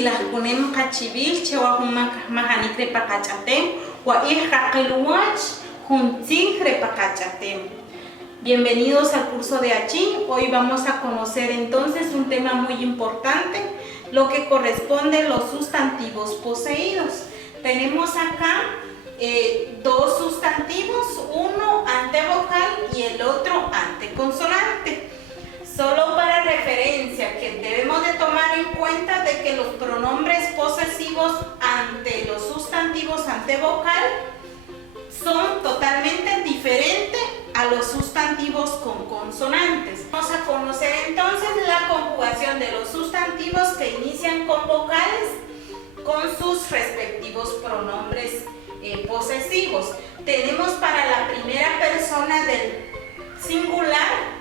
silahkunem kachivil chewahuma mahanikre pakachatem wa ihaqilwach juntigre pakachatem. Bienvenidos al curso de Achín. Hoy vamos a conocer entonces un tema muy importante, lo que corresponde a los sustantivos poseídos. Tenemos acá dos sustantivos, uno antevocal y el otro anteconsonante. Solo para referencia, que debemos de tomar en cuenta de que los pronombres posesivos ante los sustantivos antevocal son totalmente diferentes a los sustantivos con consonantes. Vamos a conocer entonces la conjugación de los sustantivos que inician con vocales con sus respectivos pronombres posesivos. Tenemos para la primera persona del singular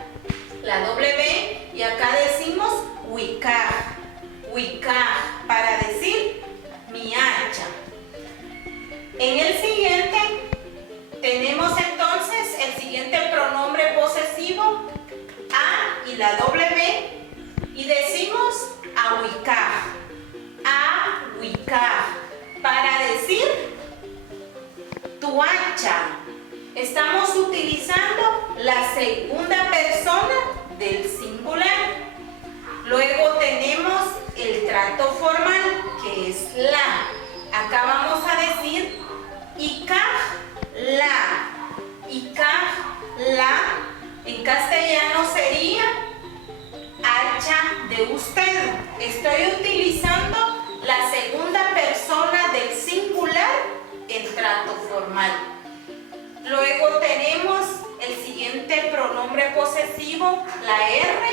la W, y acá decimos wicaj, para decir mi hacha. En el siguiente tenemos entonces el siguiente pronombre posesivo, a y la W, y decimos awicaj, para decir tu hacha. Estamos utilizando la segunda persona del singular. Luego tenemos el trato formal, que es la. Acá vamos a decir icaj, la. En castellano sería hacha de usted. Estoy utilizando la segunda persona del singular en trato formal. Luego tenemos el siguiente pronombre posesivo, la R,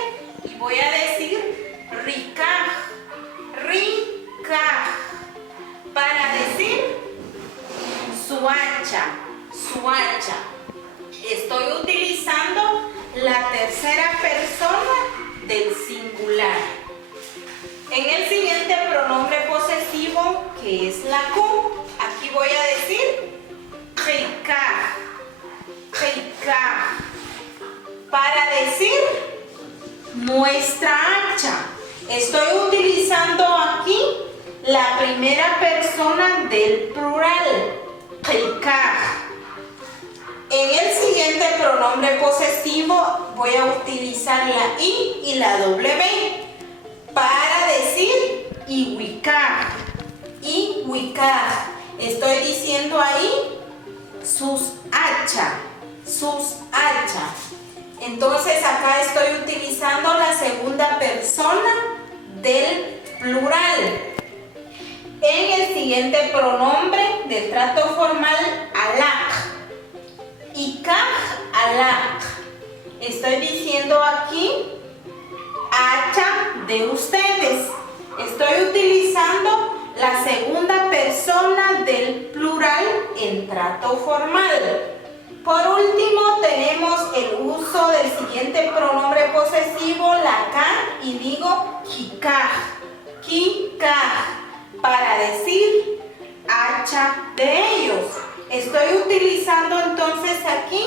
y voy a decir ricaj, para decir su hacha. Estoy utilizando la tercera persona del singular. En el siguiente pronombre posesivo, que es la Q, aquí voy a decir ricaj, para decir nuestra hacha. Estoy utilizando aquí la primera persona del plural, ricaj. En el siguiente pronombre posesivo voy a utilizar la I y la W para decir iwicaj. Estoy diciendo ahí sus hacha. Entonces acá estoy utilizando la segunda persona del plural. En el siguiente pronombre del trato formal, alaj, alaj. Estoy diciendo aquí hacha de ustedes. Estoy utilizando la segunda persona del plural en trato formal. Por último, tenemos el uso del siguiente pronombre posesivo, la K, y digo kikaj, para decir hacha de ellos. Estoy utilizando entonces aquí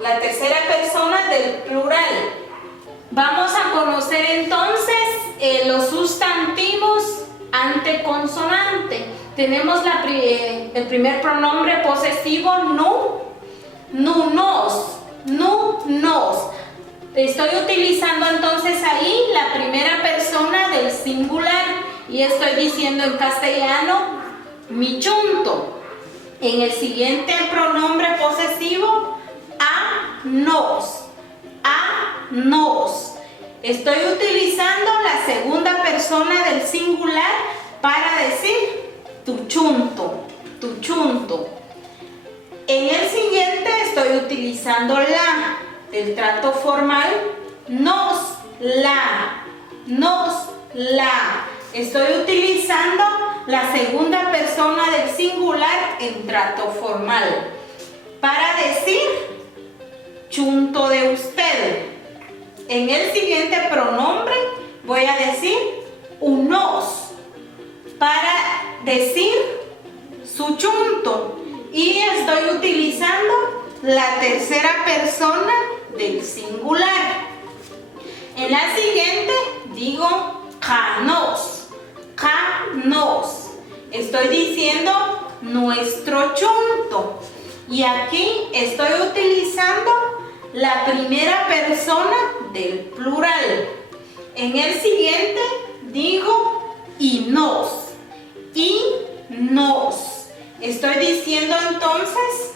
la tercera persona del plural. Vamos a conocer entonces los sustantivos anteconsonante. Tenemos el primer pronombre posesivo, nos. Estoy utilizando entonces ahí la primera persona del singular y estoy diciendo en castellano mi chunto. En el siguiente pronombre posesivo, a nos. Estoy utilizando la segunda persona del singular para decir tu chunto. En el siguiente estoy utilizando la del trato formal, nos, la. Estoy utilizando la segunda persona del singular en trato formal para decir chunto de usted. En el siguiente pronombre voy a decir unos para decir su chunto. Y estoy utilizando la tercera persona del singular. En la siguiente digo janos, nos. Estoy diciendo nuestro chunto. Y aquí estoy utilizando la primera persona del plural. En el siguiente digo y nos. Y nos. Estoy diciendo entonces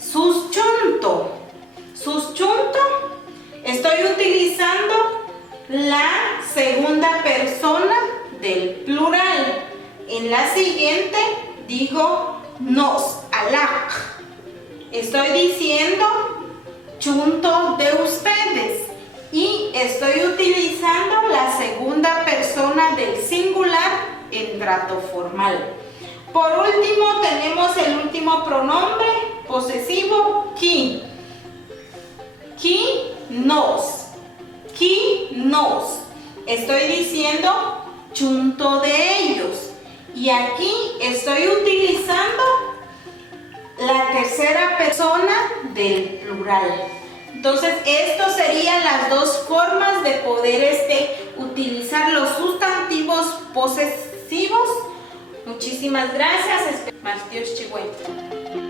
sus chunto. Sus chunto. Estoy utilizando la segunda persona del plural. En la siguiente digo nos, alak. Estoy diciendo chunto de ustedes y estoy utilizando la segunda persona del singular en trato formal. Por último tenemos el último pronombre posesivo ki. Ki nos. Ki nos. Estoy diciendo chunto de ellos. Y aquí estoy utilizando la tercera persona del plural. Entonces, estas serían las dos formas de poder utilizar los sustantivos posesivos. Muchísimas gracias. Más Dios chihuahua.